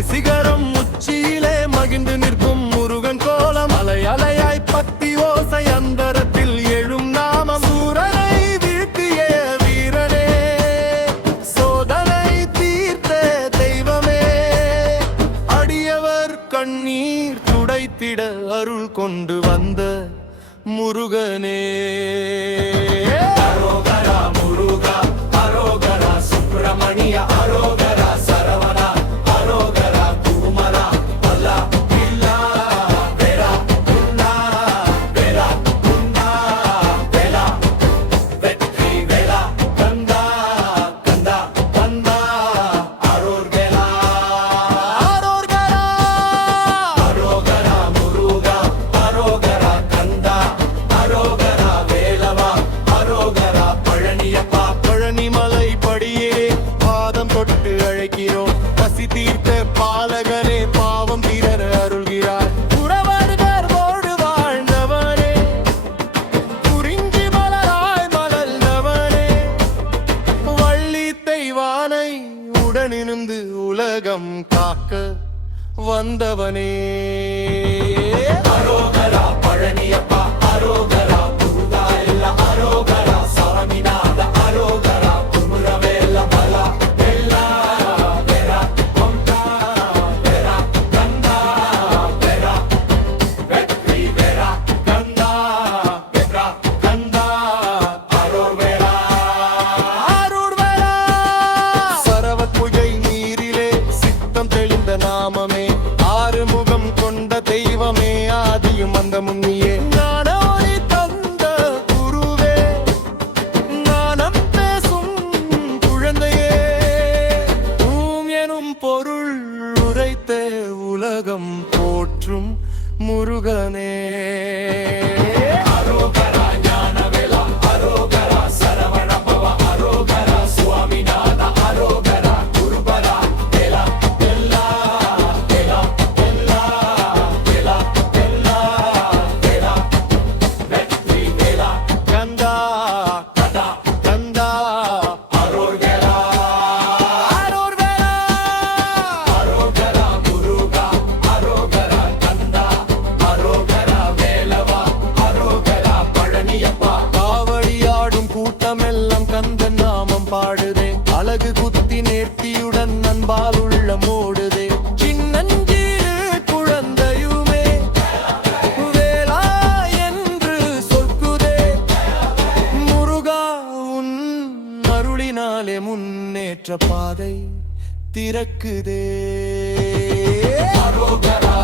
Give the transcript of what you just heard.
மலை சிகரம் உச்சியிலே மகிழ்ந்து நிற்கும் முருகன் கோலம் அலை அலையாய் பக்தி ஓசை அந்தரத்தில் எழும் நாமம் சூரனை வீழ்த்திய வீரனே சோதனை தீர்த்த தெய்வமே அடியவர் கண்ணீர் துடைத்திட அருள் கொண்டு வந்த முருகனே அரோகரா முருகா அரோகரா சுப்பிரமணிய அரோகரா சரவணா அரோகரா குமரா பல்லா பில்லா வேரா குண்டா வேரா குண்டா வேலா வெற்றி வேலா கந்தா கந்தா கந்தா அரோகரா அரோகரா அரோகரா முருகா அரோகரா கந்தா அரோகரா வேலவா அரோகரா பழனியப்பா பழனிமலை படியே பாதம் தொட்டு அழைக்கிறோம் பசி தீர்த்த பாலகனே பாவம் தீர அருள்கிறார் புறவர்களோடு வாழ்ந்தவனே குறிஞ்சி மலராய் மலர்ந்தவனே வள்ளி தெய்வானை உடனிருந்து உலகம் காக்க வந்தவனே அரோகரா பழனியப்பா அரோகரா முருகா எல்லா அரோகரா சாமிநாத அரோகரா குமரவேல பலா எல்லா வேரா கொண்டா வேரா கந்தா வேரா வெற்றி வேரா கந்தா வேரா கந்தா அரோர் வேரா சரவத் புகை நீரிலே சித்தம் தெளிந்த நாமமே ஆறுமுகம் கொண்ட தெய்வமே ஆதியும் அந்தமும் நீயே ஞானஒளி தந்த குருவே ஞானம் பேசும் குழந்தையே ஊம் எனும் பொருள் உரைத்த உலகம் போற்றும் முருகனே அரோகரா ஞானவேலா அரோகரா சரவண பவ அரோகரா சுவாமிநாத அரோகரா குருபரா வேலா எல்லா வேலா எல்லா வேலா எல்லா வேலா வெற்றி வேலா கந்தா கந்தா கந்தா அரோகரா அரோகரா அரோகரா முருகா அரோகரா கந்தா அரோகரா வேலவா அரோகரா பழனியப்பா காவடியாடும் கூட்டமெல்லாம் கந்தன் நாமம் பாடுதே அழகு குத்தி நேர்த்தியுடன் அன்பால் உள்ள மூடுதே சின்னஞ்சிறு குழந்தையுமே வேலா என்று சொற்குதே முருகா உன் அருளினாலே முன்னேற்ற பாதை திறக்குதே அரோகரா